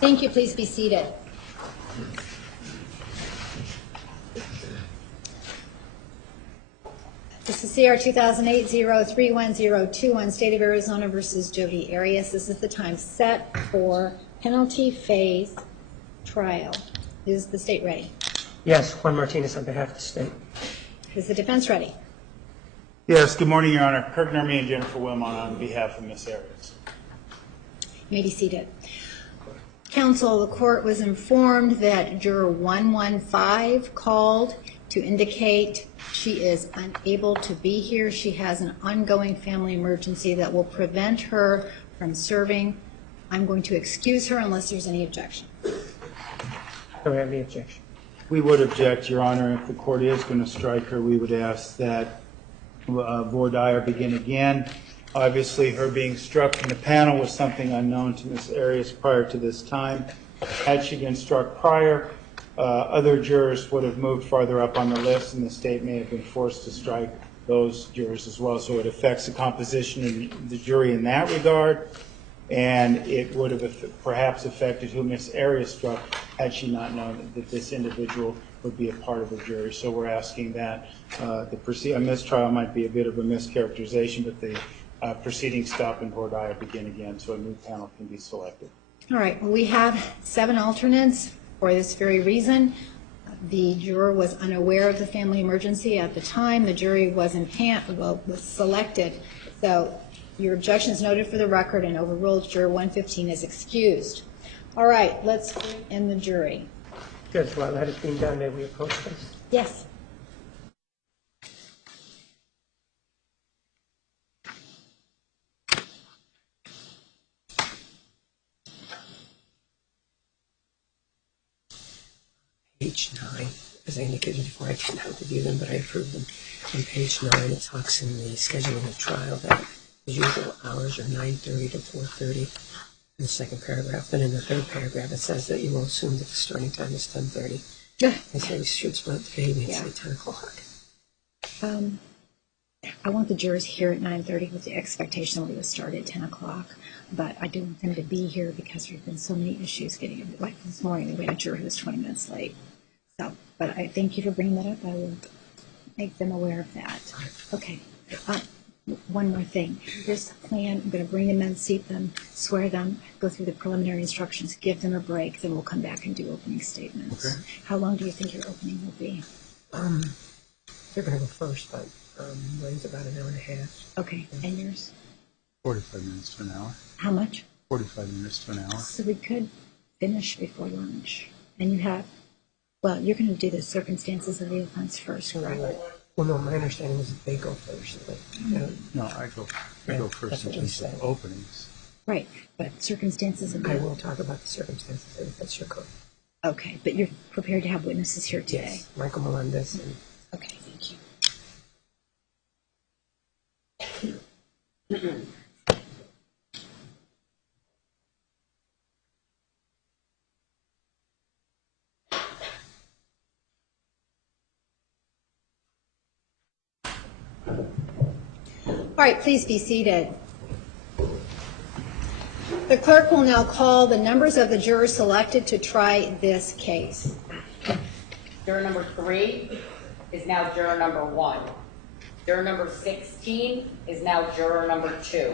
Thank you. Please be seated. This is CR 2008-031021, State of Arizona versus Jodi Arias. This is the time set for penalty phase trial. Is the state ready? Yes, Juan Martinez on behalf of the state. Is the defense ready? Yes, good morning, Your Honor. Kirk Nermy and Jennifer Wilmot on behalf of Ms. Arias. You may be seated. Counsel, the court was informed that Juror 115 called to indicate she is unable to be here. She has an ongoing family emergency that will prevent her from serving. I'm going to excuse her unless there's any objection. Do we have any objection? We would object, Your Honor. If the court is going to strike her, we would ask that voir dire begin again. Obviously, her being struck from the panel was something unknown to Ms. Arias prior to this time. Had she been struck prior, other jurors would have moved farther up on the list, and the state may have been forced to strike those jurors as well. So it affects the composition of the jury in that regard, and it would have perhaps affected who Ms. Arias struck had she not known that this individual would be a part of the jury. So we're asking that a mistrial might be a bit of a mischaracterization, but the proceedings stop and voir dire begin again, so a new panel can be selected. All right. Well, we have 7 alternates for this very reason. The juror was unaware of the family emergency at the time. The jury was selected. So your objection is noted for the record and overruled. Juror 115 is excused. All right. Let's bring in the jury. Judge, while that is being done, may we approach this? Yes. Page 9, as I indicated before, I didn't have to view them, but I approved them. On page 9, it talks in the scheduling of trial that the usual hours are 9:30 to 4:30 in the second paragraph. And in the third paragraph, it says that you will assume that the starting time is 10:30. Yeah. They say we should split the baby and say 10 o'clock. I want the jurors here at 9:30 with the expectation that we would start at 10 o'clock. But I do want them to be here because there have been so many issues getting in. Like this morning, we had a juror who was 20 minutes late. So, but I thank you for bringing that up. I will make them aware of that. Okay. One more thing. Here's the plan. I'm going to bring them in, seat them, swear them, go through the preliminary instructions, give them a break, then we'll come back and do opening statements. Okay. How long do you think your opening will be? They're going to go first, but mine's about an hour and a half. Okay. And yours? 45 minutes to an hour. How much? 45 minutes to an hour. So we could finish before lunch. And you have, well, you're going to do the circumstances of the offense first, correct? Well, no, my understanding is that they go first. But, No, I go first in terms of openings. Right, but circumstances of the... I will talk about the circumstances if that's your code. Okay, but you're prepared to have witnesses here today? Yes, Michael Melendez. And... Okay, thank you. All right, please be seated. The clerk will now call the numbers of the jurors selected to try this case. Juror number 3 is now juror number 1. Juror number 16 is now juror number 2.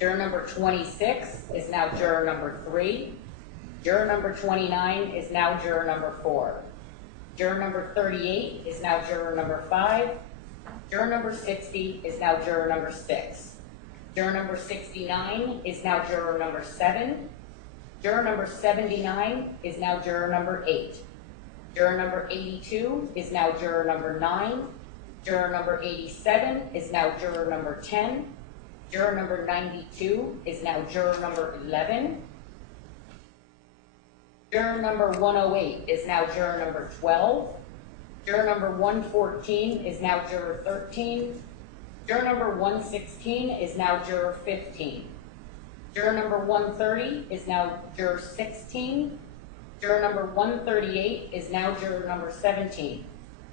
Juror number 26 is now juror number 3. Juror number 29 is now juror number 4. Juror number 38 is now juror number 5. Juror number 60 is now juror number 6. Juror number 69 is now juror number 7. Juror number 79 is now juror number 8. Juror number 82 is now juror number 9. Juror number 87 is now juror number 10. Juror number 92 is now juror number 11. Juror number 108 is now juror number 12. Juror number 114 is now juror 13. Juror number 116 is now juror 15. Juror number 130 is now juror 16. Juror number 138 is now juror number 17.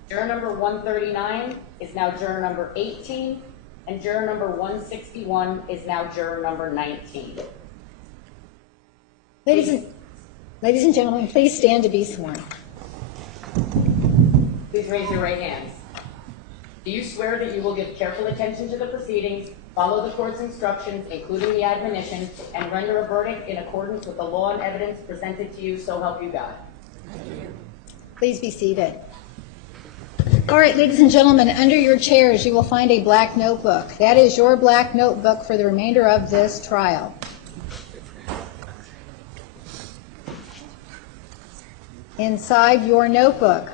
Juror number 139 is now juror number 18. And juror number 161 is now juror number 19. Ladies and gentlemen, please stand to be sworn. Please raise your right hands. Do you swear that you will give careful attention to the proceedings, follow the court's instructions, including the admonitions, and render a verdict in accordance with the law and evidence presented to you, so help you God? Please be seated. All right, ladies and gentlemen, under your chairs you will find a black notebook. That is your black notebook for the remainder of this trial. Inside your notebook,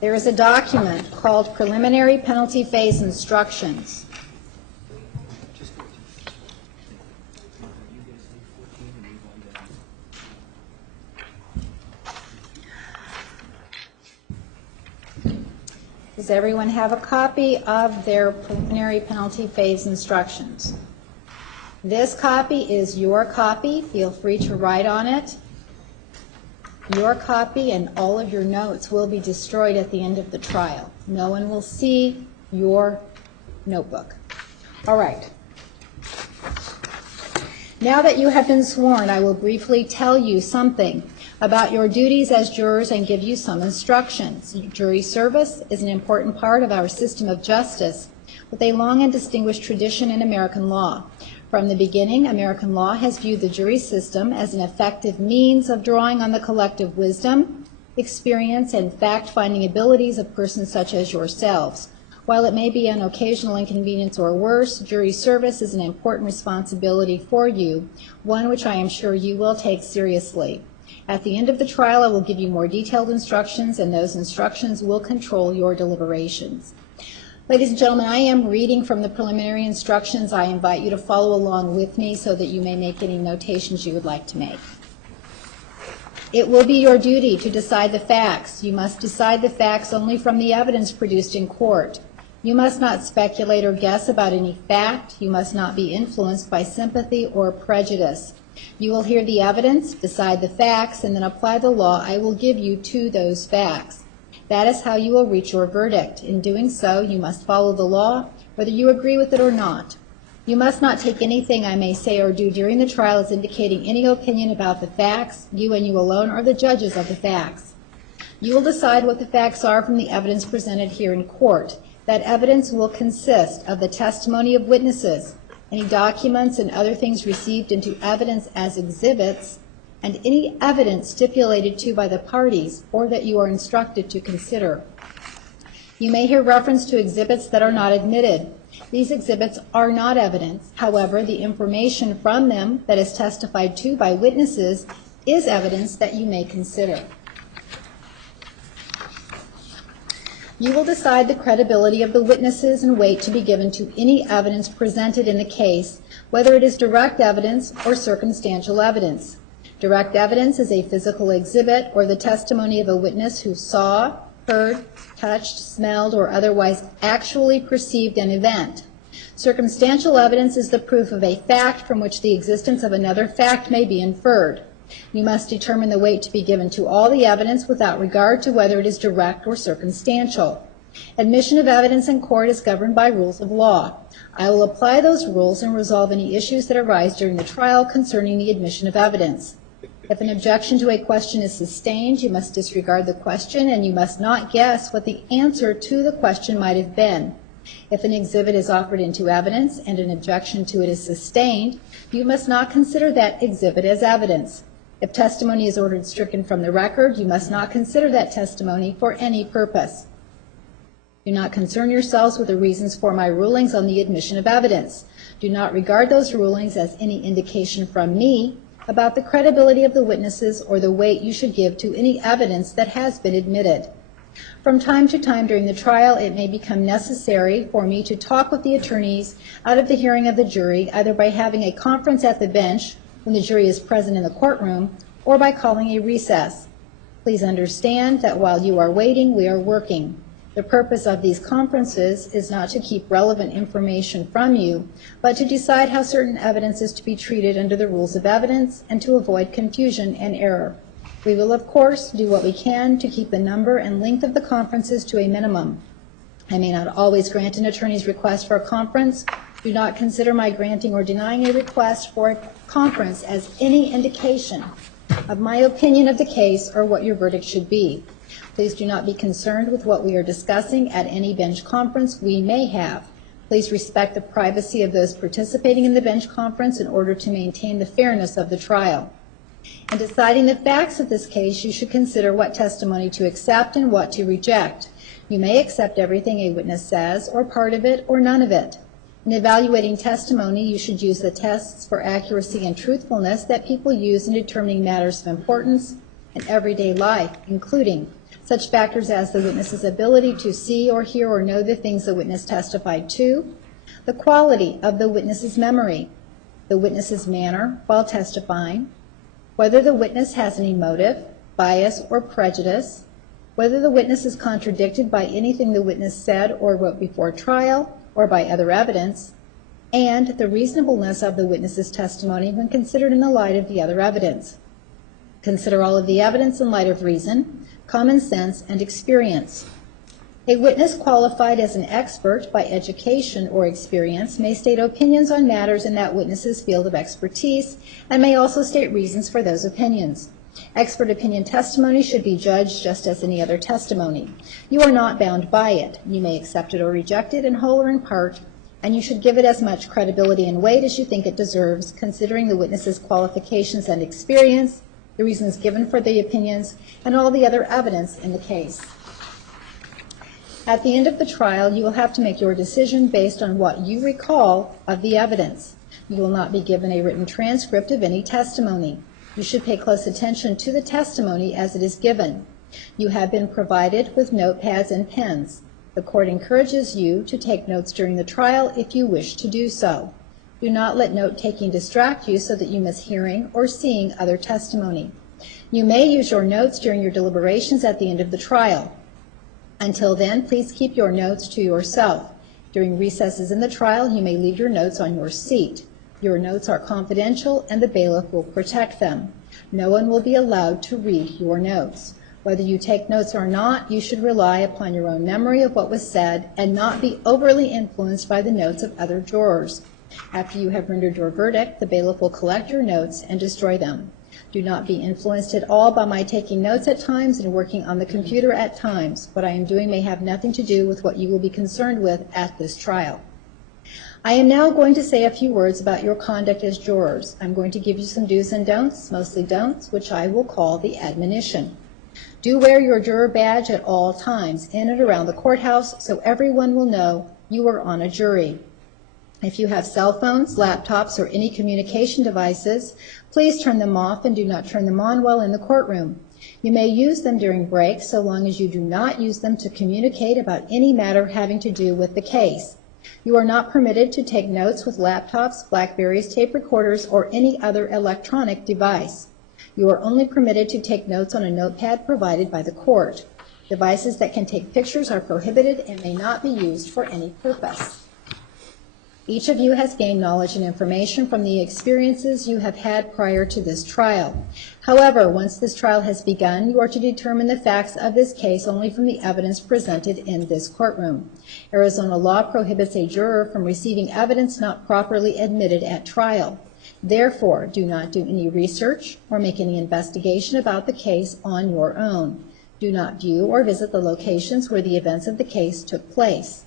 there is a document called Preliminary Penalty Phase Instructions. Does everyone have a copy of their preliminary penalty phase instructions? This copy is your copy. Feel free to write on it. Your copy and all of your notes will be destroyed at the end of the trial. No one will see your notebook. All right. Now that you have been sworn, I will briefly tell you something about your duties as jurors and give you some instructions. Jury service is an important part of our system of justice with a long and distinguished tradition in American law. From the beginning, American law has viewed the jury system as an effective means of drawing on the collective wisdom, experience, and fact-finding abilities of persons such as yourselves. While it may be an occasional inconvenience or worse, jury service is an important responsibility for you, one which I am sure you will take seriously. At the end of the trial, I will give you more detailed instructions, and those instructions will control your deliberations. Ladies and gentlemen, I am reading from the preliminary instructions. I invite you to follow along with me so that you may make any notations you would like to make. It will be your duty to decide the facts. You must decide the facts only from the evidence produced in court. You must not speculate or guess about any fact. You must not be influenced by sympathy or prejudice. You will hear the evidence, decide the facts, and then apply the law I will give you to those facts. That is how you will reach your verdict. In doing so, you must follow the law, whether you agree with it or not. You must not take anything I may say or do during the trial as indicating any opinion about the facts. You and you alone are the judges of the facts. You will decide what the facts are from the evidence presented here in court. That evidence will consist of the testimony of witnesses, any documents and other things received into evidence as exhibits, and any evidence stipulated to by the parties or that you are instructed to consider. You may hear reference to exhibits that are not admitted. These exhibits are not evidence. However, the information from them that is testified to by witnesses is evidence that you may consider. You will decide the credibility of the witnesses and weight to be given to any evidence presented in the case, whether it is direct evidence or circumstantial evidence. Direct evidence is a physical exhibit or the testimony of a witness who saw, heard, touched, smelled, or otherwise actually perceived an event. Circumstantial evidence is the proof of a fact from which the existence of another fact may be inferred. You must determine the weight to be given to all the evidence without regard to whether it is direct or circumstantial. Admission of evidence in court is governed by rules of law. I will apply those rules and resolve any issues that arise during the trial concerning the admission of evidence. If an objection to a question is sustained, you must disregard the question and you must not guess what the answer to the question might have been. If an exhibit is offered into evidence and an objection to it is sustained, you must not consider that exhibit as evidence. If testimony is ordered stricken from the record, you must not consider that testimony for any purpose. Do not concern yourselves with the reasons for my rulings on the admission of evidence. Do not regard those rulings as any indication from me about the credibility of the witnesses or the weight you should give to any evidence that has been admitted. From time to time during the trial, it may become necessary for me to talk with the attorneys out of the hearing of the jury, either by having a conference at the bench when the jury is present in the courtroom, or by calling a recess. Please understand that while you are waiting, we are working. The purpose of these conferences is not to keep relevant information from you, but to decide how certain evidence is to be treated under the rules of evidence and to avoid confusion and error. We will, of course, do what we can to keep the number and length of the conferences to a minimum. I may not always grant an attorney's request for a conference. Do not consider my granting or denying a request for a conference as any indication of my opinion of the case or what your verdict should be. Please do not be concerned with what we are discussing at any bench conference we may have. Please respect the privacy of those participating in the bench conference in order to maintain the fairness of the trial. In deciding the facts of this case, you should consider what testimony to accept and what to reject. You may accept everything a witness says, or part of it, or none of it. In evaluating testimony, you should use the tests for accuracy and truthfulness that people use in determining matters of importance in everyday life, including such factors as the witness's ability to see or hear or know the things the witness testified to, the quality of the witness's memory, the witness's manner while testifying, whether the witness has any motive, bias, or prejudice, whether the witness is contradicted by anything the witness said or wrote before trial or by other evidence, and the reasonableness of the witness's testimony when considered in the light of the other evidence. Consider all of the evidence in light of reason, common sense, and experience. A witness qualified as an expert by education or experience may state opinions on matters in that witness's field of expertise and may also state reasons for those opinions. Expert opinion testimony should be judged just as any other testimony. You are not bound by it. You may accept it or reject it in whole or in part, and you should give it as much credibility and weight as you think it deserves, considering the witness's qualifications and experience, the reasons given for the opinions, and all the other evidence in the case. At the end of the trial, you will have to make your decision based on what you recall of the evidence. You will not be given a written transcript of any testimony. You should pay close attention to the testimony as it is given. You have been provided with notepads and pens. The court encourages you to take notes during the trial if you wish to do so. Do not let note-taking distract you so that you miss hearing or seeing other testimony. You may use your notes during your deliberations at the end of the trial. Until then, please keep your notes to yourself. During recesses in the trial, you may leave your notes on your seat. Your notes are confidential and the bailiff will protect them. No one will be allowed to read your notes. Whether you take notes or not, you should rely upon your own memory of what was said and not be overly influenced by the notes of other jurors. After you have rendered your verdict, the bailiff will collect your notes and destroy them. Do not be influenced at all by my taking notes at times and working on the computer at times. What I am doing may have nothing to do with what you will be concerned with at this trial. I am now going to say a few words about your conduct as jurors. I'm going to give you some do's and don'ts, mostly don'ts, which I will call the admonition. Do wear your juror badge at all times, in and around the courthouse, so everyone will know you are on a jury. If you have cell phones, laptops, or any communication devices, please turn them off and do not turn them on while in the courtroom. You may use them during breaks so long as you do not use them to communicate about any matter having to do with the case. You are not permitted to take notes with laptops, Blackberries, tape recorders, or any other electronic device. You are only permitted to take notes on a notepad provided by the court. Devices that can take pictures are prohibited and may not be used for any purpose. Each of you has gained knowledge and information from the experiences you have had prior to this trial. However, once this trial has begun, you are to determine the facts of this case only from the evidence presented in this courtroom. Arizona law prohibits a juror from receiving evidence not properly admitted at trial. Therefore, do not do any research or make any investigation about the case on your own. Do not view or visit the locations where the events of the case took place.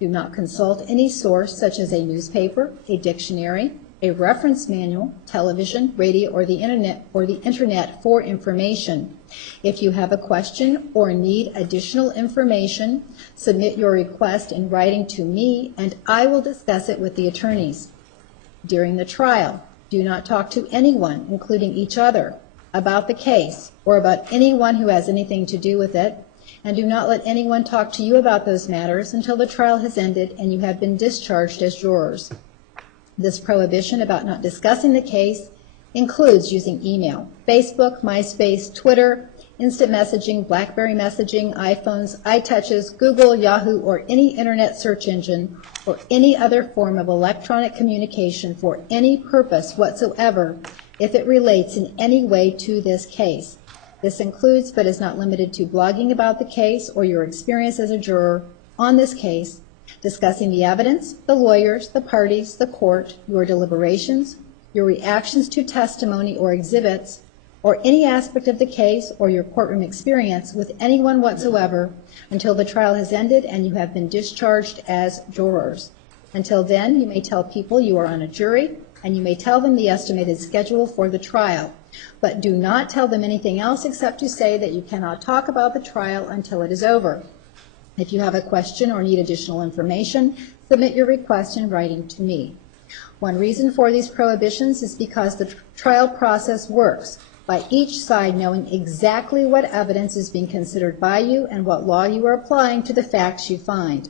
Do not consult any source such as a newspaper, a dictionary, a reference manual, television, radio, or the internet for information. If you have a question or need additional information, submit your request in writing to me and I will discuss it with the attorneys. During the trial, do not talk to anyone, including each other, about the case or about anyone who has anything to do with it, and do not let anyone talk to you about those matters until the trial has ended and you have been discharged as jurors. This prohibition about not discussing the case includes using email, Facebook, MySpace, Twitter, instant messaging, BlackBerry messaging, iPhones, iTouches, Google, Yahoo, or any internet search engine, or any other form of electronic communication for any purpose whatsoever if it relates in any way to this case. This includes, but is not limited to, blogging about the case or your experience as a juror on this case, discussing the evidence, the lawyers, the parties, the court, your deliberations, your reactions to testimony or exhibits, or any aspect of the case or your courtroom experience with anyone whatsoever until the trial has ended and you have been discharged as jurors. Until then, you may tell people you are on a jury, and you may tell them the estimated schedule for the trial. But do not tell them anything else except to say that you cannot talk about the trial until it is over. If you have a question or need additional information, submit your request in writing to me. One reason for these prohibitions is because the trial process works by each side knowing exactly what evidence is being considered by you and what law you are applying to the facts you find.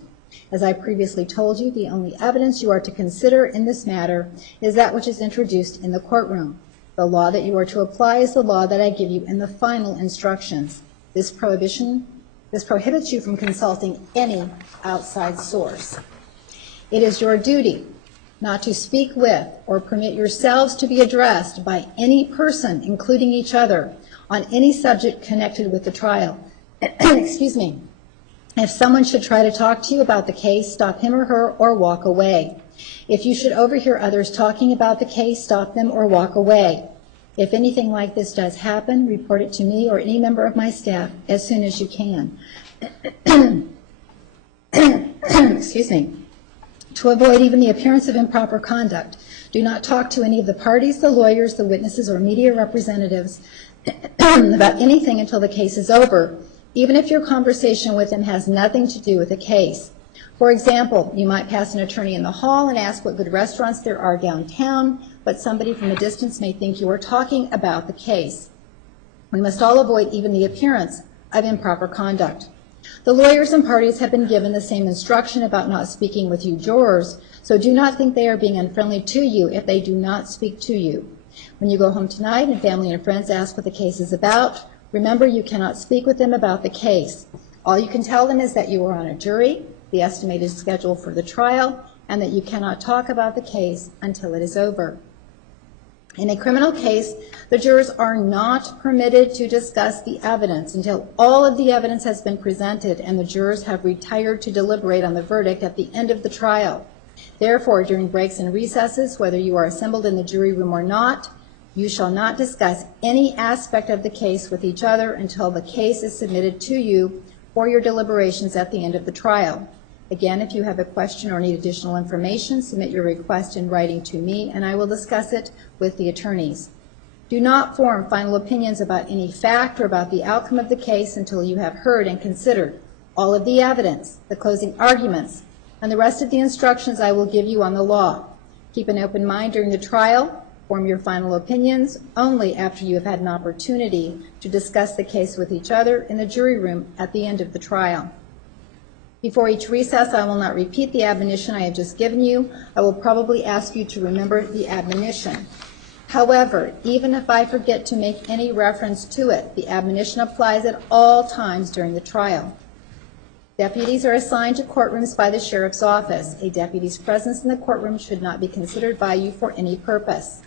As I previously told you, the only evidence you are to consider in this matter is that which is introduced in the courtroom. The law that you are to apply is the law that I give you in the final instructions. This prohibits you from consulting any outside source. It is your duty not to speak with or permit yourselves to be addressed by any person, including each other, on any subject connected with the trial. Excuse me. If someone should try to talk to you about the case, stop him or her or walk away. If you should overhear others talking about the case, stop them or walk away. If anything like this does happen, report it to me or any member of my staff as soon as you can. Excuse me. To avoid even the appearance of improper conduct, do not talk to any of the parties, the lawyers, the witnesses, or media representatives about anything until the case is over, even if your conversation with them has nothing to do with the case. For example, you might pass an attorney in the hall and ask what good restaurants there are downtown, but somebody from a distance may think you are talking about the case. We must all avoid even the appearance of improper conduct. The lawyers and parties have been given the same instruction about not speaking with you jurors, so do not think they are being unfriendly to you if they do not speak to you. When you go home tonight and family and friends ask what the case is about, remember you cannot speak with them about the case. All you can tell them is that you are on a jury, the estimated schedule for the trial, and that you cannot talk about the case until it is over. In a criminal case, the jurors are not permitted to discuss the evidence until all of the evidence has been presented and the jurors have retired to deliberate on the verdict at the end of the trial. Therefore, during breaks and recesses, whether you are assembled in the jury room or not, you shall not discuss any aspect of the case with each other until the case is submitted to you for your deliberations at the end of the trial. Again, if you have a question or need additional information, submit your request in writing to me, and I will discuss it with the attorneys. Do not form final opinions about any fact or about the outcome of the case until you have heard and considered all of the evidence, the closing arguments, and the rest of the instructions I will give you on the law. Keep an open mind during the trial. Form your final opinions only after you have had an opportunity to discuss the case with each other in the jury room at the end of the trial. Before each recess, I will not repeat the admonition I have just given you. I will probably ask you to remember the admonition. However, even if I forget to make any reference to it, the admonition applies at all times during the trial. Deputies are assigned to courtrooms by the sheriff's office. A deputy's presence in the courtroom should not be considered by you for any purpose.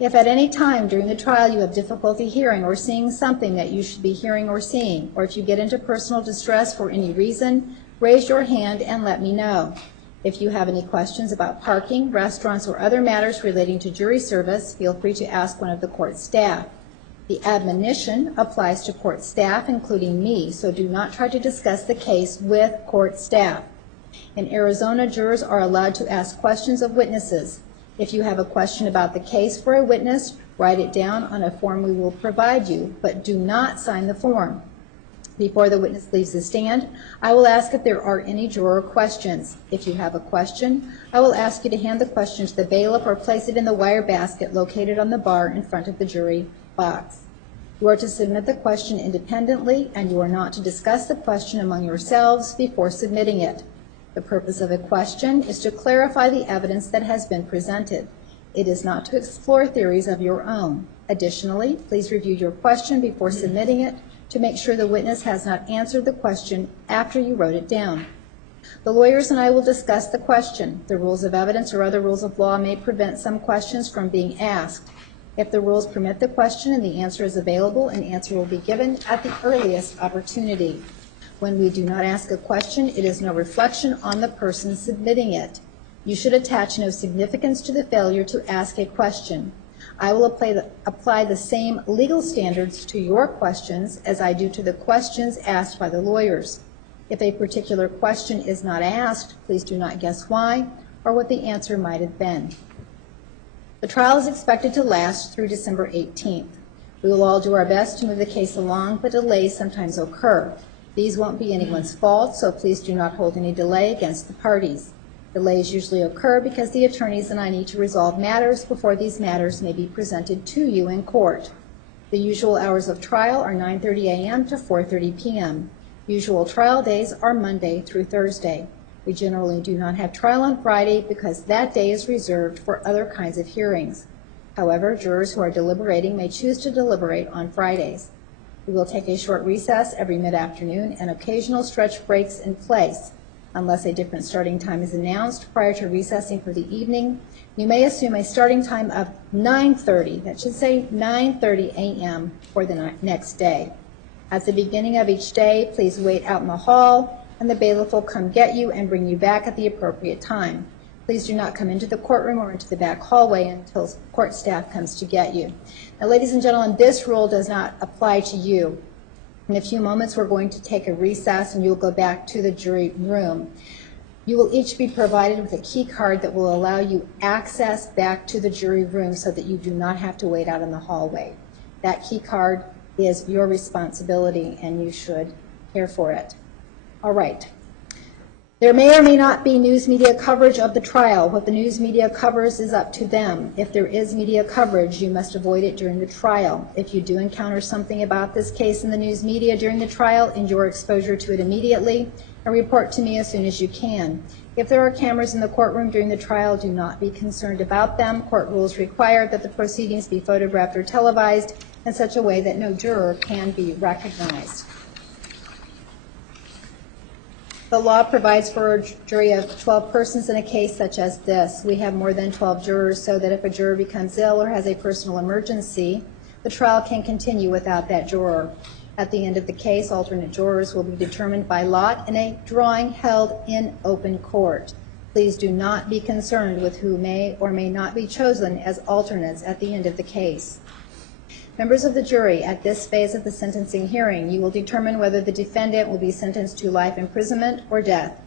If at any time during the trial you have difficulty hearing or seeing something that you should be hearing or seeing, or if you get into personal distress for any reason, raise your hand and let me know. If you have any questions about parking, restaurants, or other matters relating to jury service, feel free to ask one of the court staff. The admonition applies to court staff, including me, so do not try to discuss the case with court staff. In Arizona, jurors are allowed to ask questions of witnesses. If you have a question about the case for a witness, write it down on a form we will provide you, but do not sign the form. Before the witness leaves the stand, I will ask if there are any juror questions. If you have a question, I will ask you to hand the question to the bailiff or place it in the wire basket located on the bar in front of the jury box. You are to submit the question independently, and you are not to discuss the question among yourselves before submitting it. The purpose of a question is to clarify the evidence that has been presented. It is not to explore theories of your own. Additionally, please review your question before submitting it to make sure the witness has not answered the question after you wrote it down. The lawyers and I will discuss the question. The rules of evidence or other rules of law may prevent some questions from being asked. If the rules permit the question and the answer is available, an answer will be given at the earliest opportunity. When we do not ask a question, it is no reflection on the person submitting it. You should attach no significance to the failure to ask a question. I will apply the same legal standards to your questions as I do to the questions asked by the lawyers. If a particular question is not asked, please do not guess why or what the answer might have been. The trial is expected to last through December 18th. We will all do our best to move the case along, but delays sometimes occur. These won't be anyone's fault, so please do not hold any delay against the parties. Delays usually occur because the attorneys and I need to resolve matters before these matters may be presented to you in court. The usual hours of trial are 9:30 a.m. to 4:30 p.m. Usual trial days are Monday through Thursday. We generally do not have trial on Friday because that day is reserved for other kinds of hearings. However, jurors who are deliberating may choose to deliberate on Fridays. We will take a short recess every mid-afternoon and occasional stretch breaks in place. Unless a different starting time is announced prior to recessing for the evening, you may assume a starting time of 9:30, that should say 9:30 a.m. for the next day. At the beginning of each day, please wait out in the hall, and the bailiff will come get you and bring you back at the appropriate time. Please do not come into the courtroom or into the back hallway until court staff comes to get you. Now, ladies and gentlemen, this rule does not apply to you. In a few moments, we're going to take a recess, and you'll go back to the jury room. You will each be provided with a key card that will allow you access back to the jury room so that you do not have to wait out in the hallway. That key card is your responsibility, and you should care for it. All right. There may or may not be news media coverage of the trial. What the news media covers is up to them. If there is media coverage, you must avoid it during the trial. If you do encounter something about this case in the news media during the trial, endure exposure to it immediately and report to me as soon as you can. If there are cameras in the courtroom during the trial, do not be concerned about them. Court rules require that the proceedings be photographed or televised in such a way that no juror can be recognized. The law provides for a jury of 12 persons in a case such as this. We have more than 12 jurors so that if a juror becomes ill or has a personal emergency, the trial can continue without that juror. At the end of the case, alternate jurors will be determined by lot in a drawing held in open court. Please do not be concerned with who may or may not be chosen as alternates at the end of the case. Members of the jury, at this phase of the sentencing hearing, you will determine whether the defendant will be sentenced to life imprisonment or death.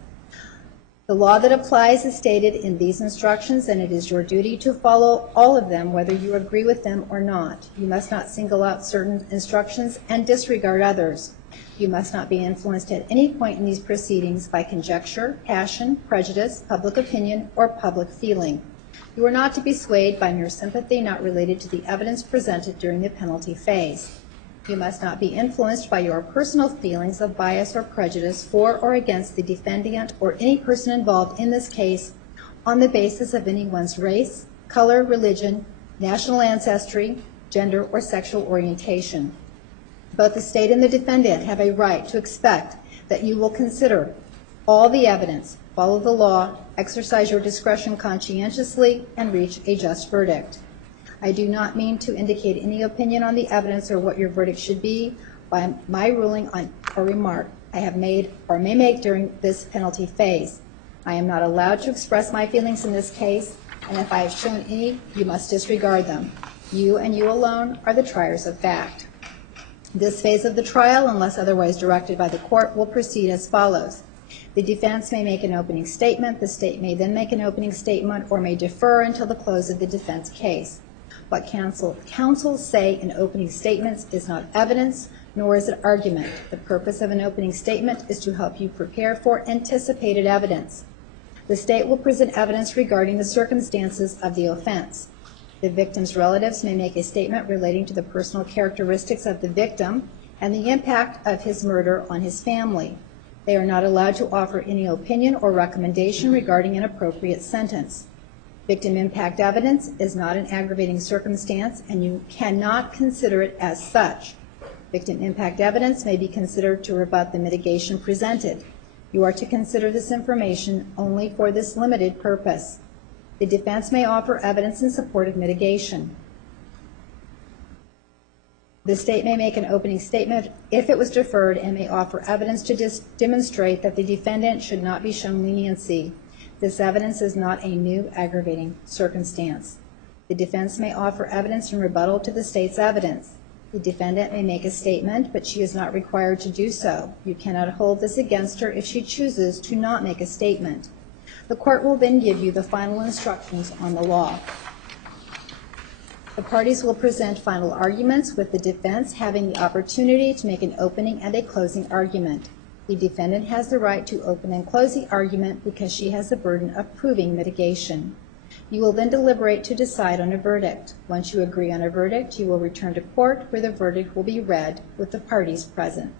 The law that applies is stated in these instructions, and it is your duty to follow all of them, whether you agree with them or not. You must not single out certain instructions and disregard others. You must not be influenced at any point in these proceedings by conjecture, passion, prejudice, public opinion, or public feeling. You are not to be swayed by mere sympathy not related to the evidence presented during the penalty phase. You must not be influenced by your personal feelings of bias or prejudice for or against the defendant or any person involved in this case on the basis of anyone's race, color, religion, national ancestry, gender, or sexual orientation. Both the state and the defendant have a right to expect that you will consider all the evidence, follow the law, exercise your discretion conscientiously, and reach a just verdict. I do not mean to indicate any opinion on the evidence or what your verdict should be by my ruling on a remark I have made or may make during this penalty phase. I am not allowed to express my feelings in this case, and if I have shown any, you must disregard them. You and you alone are the triers of fact. This phase of the trial, unless otherwise directed by the court, will proceed as follows. The defense may make an opening statement. The state may then make an opening statement or may defer until the close of the defense case. What counsels say in opening statements is not evidence, nor is it argument. The purpose of an opening statement is to help you prepare for anticipated evidence. The state will present evidence regarding the circumstances of the offense. The victim's relatives may make a statement relating to the personal characteristics of the victim and the impact of his murder on his family. They are not allowed to offer any opinion or recommendation regarding an appropriate sentence. Victim impact evidence is not an aggravating circumstance, and you cannot consider it as such. Victim impact evidence may be considered to rebut the mitigation presented. You are to consider this information only for this limited purpose. The defense may offer evidence in support of mitigation. The state may make an opening statement if it was deferred and may offer evidence to demonstrate that the defendant should not be shown leniency. This evidence is not a new aggravating circumstance. The defense may offer evidence in rebuttal to the state's evidence. The defendant may make a statement, but she is not required to do so. You cannot hold this against her if she chooses to not make a statement. The court will then give you the final instructions on the law. The parties will present final arguments, with the defense having the opportunity to make an opening and a closing argument. The defendant has the right to open and close the argument because she has the burden of proving mitigation. You will then deliberate to decide on a verdict. Once you agree on a verdict, you will return to court where the verdict will be read with the parties present.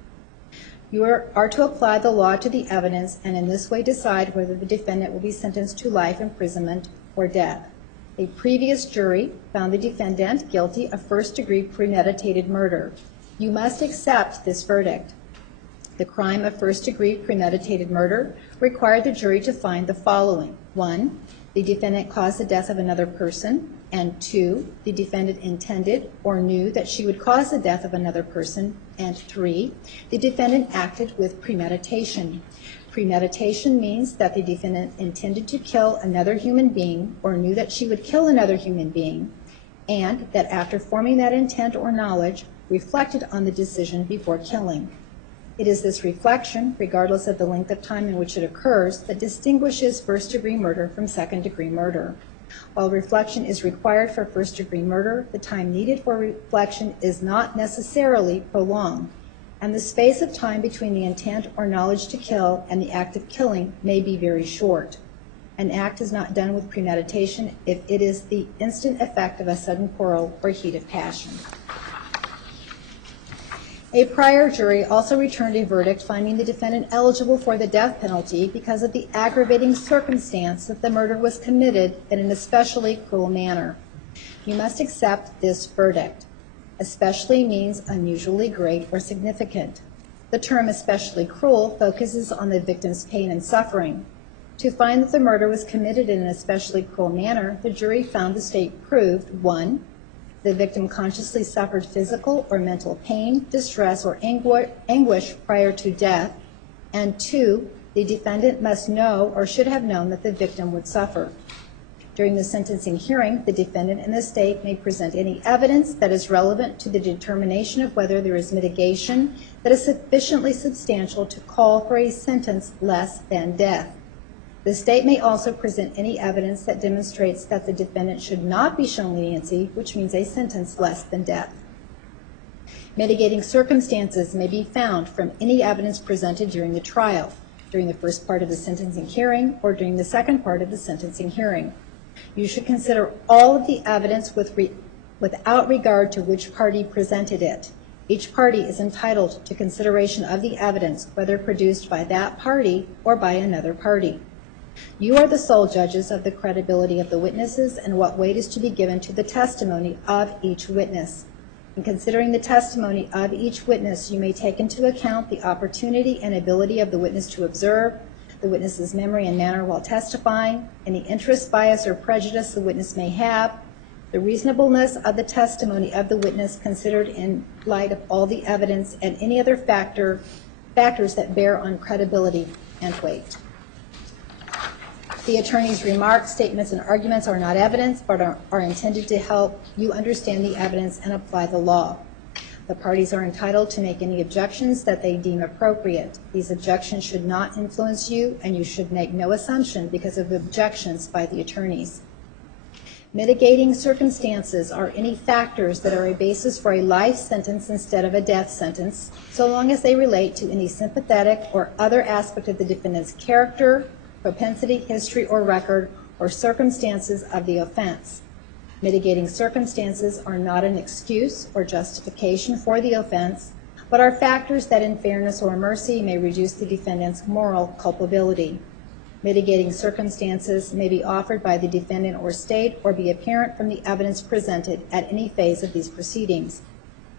You are to apply the law to the evidence and in this way decide whether the defendant will be sentenced to life imprisonment or death. A previous jury found the defendant guilty of first-degree premeditated murder. You must accept this verdict. The crime of first-degree premeditated murder required the jury to find the following. 1, the defendant caused the death of another person, and 2, the defendant intended or knew that she would cause the death of another person, and 3, the defendant acted with premeditation. Premeditation means that the defendant intended to kill another human being or knew that she would kill another human being, and that after forming that intent or knowledge, reflected on the decision before killing. It is this reflection, regardless of the length of time in which it occurs, that distinguishes first-degree murder from second-degree murder. While reflection is required for first-degree murder, the time needed for reflection is not necessarily prolonged, and the space of time between the intent or knowledge to kill and the act of killing may be very short. An act is not done with premeditation if it is the instant effect of a sudden quarrel or heat of passion. A prior jury also returned a verdict finding the defendant eligible for the death penalty because of the aggravating circumstance that the murder was committed in an especially cruel manner. You must accept this verdict. Especially means unusually great or significant. The term especially cruel focuses on the victim's pain and suffering. To find that the murder was committed in an especially cruel manner, the jury found the state proved 1, the victim consciously suffered physical or mental pain, distress, or anguish prior to death, and 2, the defendant must know or should have known that the victim would suffer. During the sentencing hearing, the defendant and the state may present any evidence that is relevant to the determination of whether there is mitigation that is sufficiently substantial to call for a sentence less than death. The state may also present any evidence that demonstrates that the defendant should not be shown leniency, which means a sentence less than death. Mitigating circumstances may be found from any evidence presented during the trial, during the first part of the sentencing hearing, or during the second part of the sentencing hearing. You should consider all of the evidence without regard to which party presented it. Each party is entitled to consideration of the evidence, whether produced by that party or by another party. You are the sole judges of the credibility of the witnesses and what weight is to be given to the testimony of each witness. In considering the testimony of each witness, you may take into account the opportunity and ability of the witness to observe, the witness's memory and manner while testifying, any interest, bias, or prejudice the witness may have, the reasonableness of the testimony of the witness considered in light of all the evidence, and any other factors that bear on credibility and weight. The attorney's remarks, statements, and arguments are not evidence, but are intended to help you understand the evidence and apply the law. The parties are entitled to make any objections that they deem appropriate. These objections should not influence you, and you should make no assumption because of objections by the attorneys. Mitigating circumstances are any factors that are a basis for a life sentence instead of a death sentence, so long as they relate to any sympathetic or other aspect of the defendant's character, propensity, history, or record, or circumstances of the offense. Mitigating circumstances are not an excuse or justification for the offense, but are factors that in fairness or mercy may reduce the defendant's moral culpability. Mitigating circumstances may be offered by the defendant or state or be apparent from the evidence presented at any phase of these proceedings.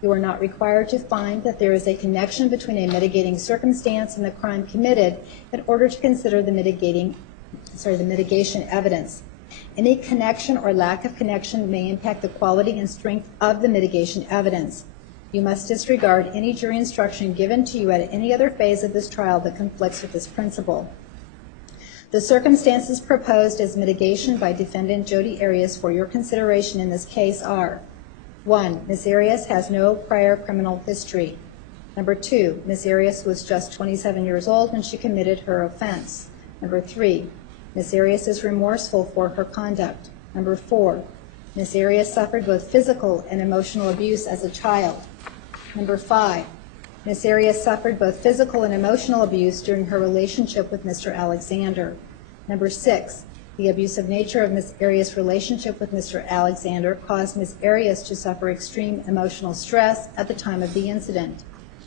You are not required to find that there is a connection between a mitigating circumstance and the crime committed in order to consider the mitigation evidence. Any connection or lack of connection may impact the quality and strength of the mitigation evidence. You must disregard any jury instruction given to you at any other phase of this trial that conflicts with this principle. The circumstances proposed as mitigation by defendant Jodi Arias for your consideration in this case are: 1. Ms. Arias has no prior criminal history. Number 2, Ms. Arias was just 27 years old when she committed her offense. Number 3, Ms. Arias is remorseful for her conduct. Number 4, Ms. Arias suffered both physical and emotional abuse as a child. Number 5, Ms. Arias suffered both physical and emotional abuse during her relationship with Mr. Alexander. Number 6, the abusive nature of Ms. Arias' relationship with Mr. Alexander caused Ms. Arias to suffer extreme emotional stress at the time of the incident.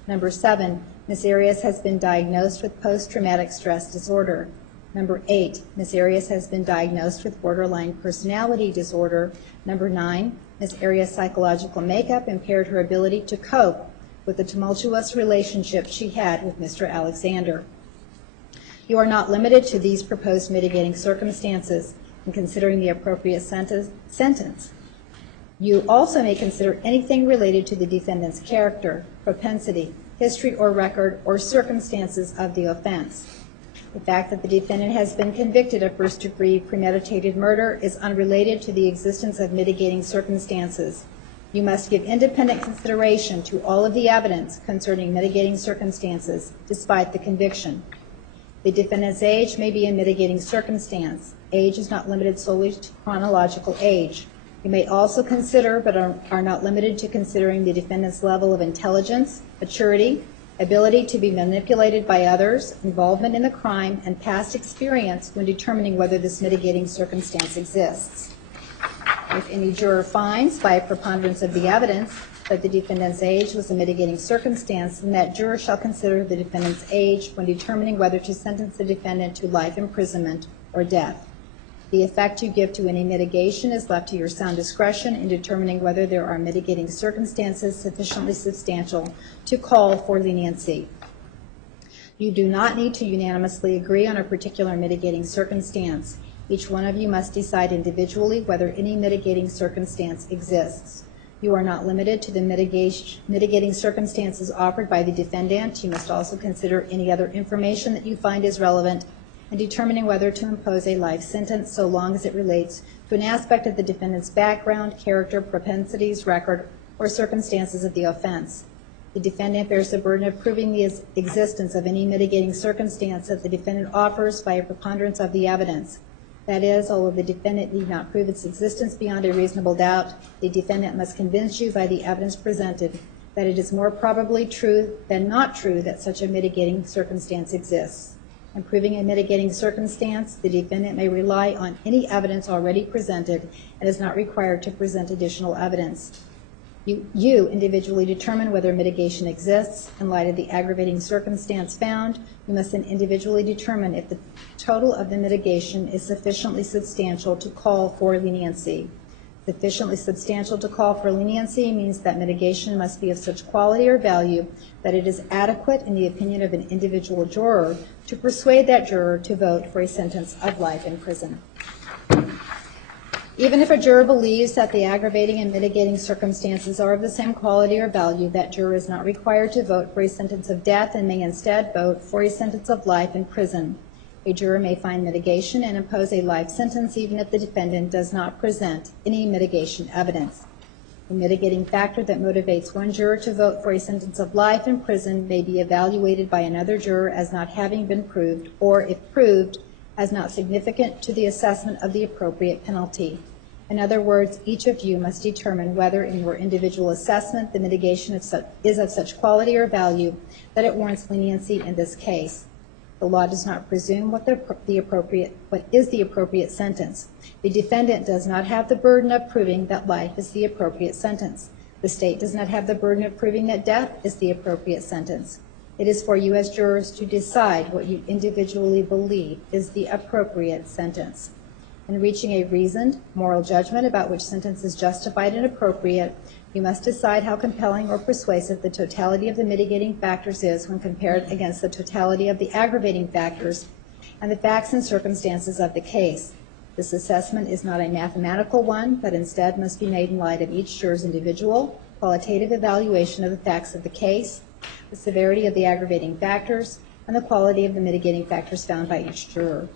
Number 7, Ms. Arias has been diagnosed with post-traumatic stress disorder. Number 8, Ms. Arias has been diagnosed with borderline personality disorder. Number 9, Ms. Arias' psychological makeup impaired her ability to cope with the tumultuous relationship she had with Mr. Alexander. You are not limited to these proposed mitigating circumstances in considering the appropriate sentence. You also may consider anything related to the defendant's character, propensity, history or record, or circumstances of the offense. The fact that the defendant has been convicted of first-degree premeditated murder is unrelated to the existence of mitigating circumstances. You must give independent consideration to all of the evidence concerning mitigating circumstances, despite the conviction. The defendant's age may be a mitigating circumstance. Age is not limited solely to chronological age. You may also consider, but are not limited to considering, the defendant's level of intelligence, maturity, ability to be manipulated by others, involvement in the crime, and past experience when determining whether this mitigating circumstance exists. If any juror finds, by a preponderance of the evidence, that the defendant's age was a mitigating circumstance, then that juror shall consider the defendant's age when determining whether to sentence the defendant to life imprisonment or death. The effect you give to any mitigation is left to your sound discretion in determining whether there are mitigating circumstances sufficiently substantial to call for leniency. You do not need to unanimously agree on a particular mitigating circumstance. Each one of you must decide individually whether any mitigating circumstance exists. You are not limited to the mitigating circumstances offered by the defendant. You must also consider any other information that you find is relevant in determining whether to impose a life sentence, so long as it relates to an aspect of the defendant's background, character, propensities, record, or circumstances of the offense. The defendant bears the burden of proving the existence of any mitigating circumstance that the defendant offers by a preponderance of the evidence. That is, although the defendant need not prove its existence beyond a reasonable doubt, the defendant must convince you by the evidence presented that it is more probably true than not true that such a mitigating circumstance exists. In proving a mitigating circumstance, the defendant may rely on any evidence already presented and is not required to present additional evidence. You individually determine whether mitigation exists. In light of the aggravating circumstance found, you must then individually determine if the total of the mitigation is sufficiently substantial to call for leniency. Sufficiently substantial to call for leniency means that mitigation must be of such quality or value that it is adequate, in the opinion of an individual juror, to persuade that juror to vote for a sentence of life in prison. Even if a juror believes that the aggravating and mitigating circumstances are of the same quality or value, that juror is not required to vote for a sentence of death and may instead vote for a sentence of life in prison. A juror may find mitigation and impose a life sentence even if the defendant does not present any mitigation evidence. A mitigating factor that motivates one juror to vote for a sentence of life in prison may be evaluated by another juror as not having been proved, or if proved, as not significant to the assessment of the appropriate penalty. In other words, each of you must determine whether in your individual assessment the mitigation is of such quality or value that it warrants leniency in this case. The law does not presume what is the appropriate sentence. The defendant does not have the burden of proving that life is the appropriate sentence. The state does not have the burden of proving that death is the appropriate sentence. It is for you as jurors to decide what you individually believe is the appropriate sentence. In reaching a reasoned, moral judgment about which sentence is justified and appropriate, you must decide how compelling or persuasive the totality of the mitigating factors is when compared against the totality of the aggravating factors and the facts and circumstances of the case. This assessment is not a mathematical one, but instead must be made in light of each juror's individual, qualitative evaluation of the facts of the case, the severity of the aggravating factors, and the quality of the mitigating factors found by each juror.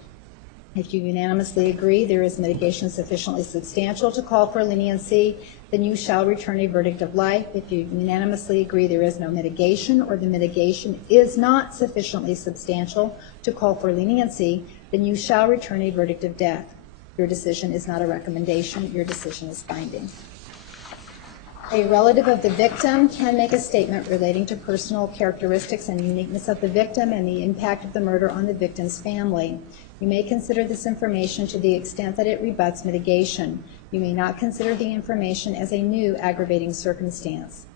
If you unanimously agree there is mitigation sufficiently substantial to call for leniency, then you shall return a verdict of life. If you unanimously agree there is no mitigation or the mitigation is not sufficiently substantial to call for leniency, then you shall return a verdict of death. Your decision is not a recommendation. Your decision is binding. A relative of the victim can make a statement relating to personal characteristics and uniqueness of the victim and the impact of the murder on the victim's family. You may consider this information to the extent that it rebuts mitigation. You may not consider the information as a new aggravating circumstance.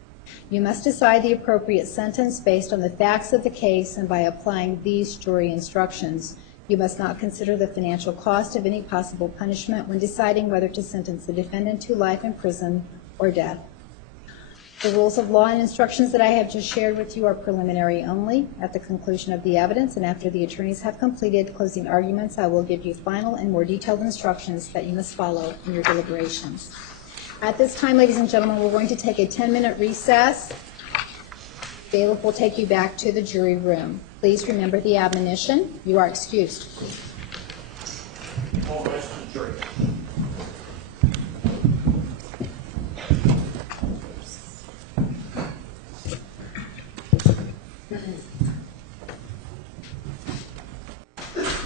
You must decide the appropriate sentence based on the facts of the case and by applying these jury instructions. You must not consider the financial cost of any possible punishment when deciding whether to sentence the defendant to life in prison or death. The rules of law and instructions that I have just shared with you are preliminary only. At the conclusion of the evidence and after the attorneys have completed closing arguments, I will give you final and more detailed instructions that you must follow in your deliberations. At this time, ladies and gentlemen, we're going to take a 10-minute recess. Bailiff will take you back to the jury room. Please remember the admonition. You are excused. All rise to the jury.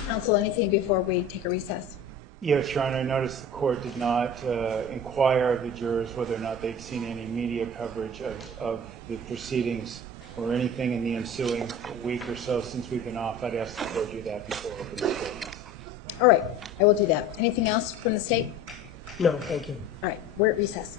Counsel, anything before we take a recess? Yes, Your Honor, I noticed the court did not inquire of the jurors whether or not they'd seen any media coverage of the proceedings or anything in the ensuing week or so since we've been off. I'd ask the court to do that before opening statements. All right, I will do that. Anything else from the state? No, thank you. All right, we're at recess.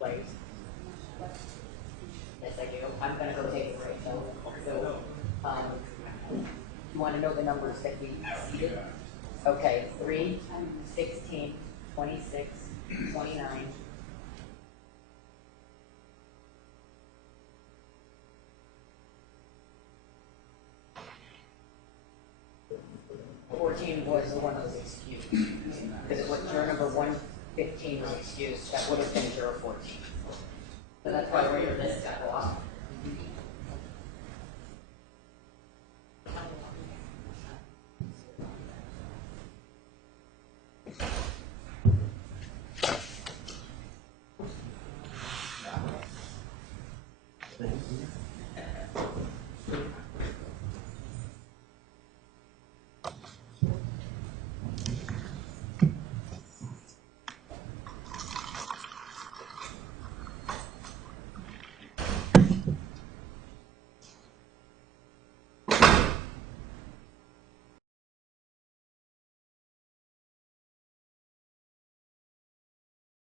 Right. Yes, I do. I'm gonna go take a break though. So, you wanna know the numbers that we seated? Okay, 3, 16, 26, 29. 14 was the one that was excused. Because it was juror number 115 was excused, that would have been juror 14. So that's why where your list got lost.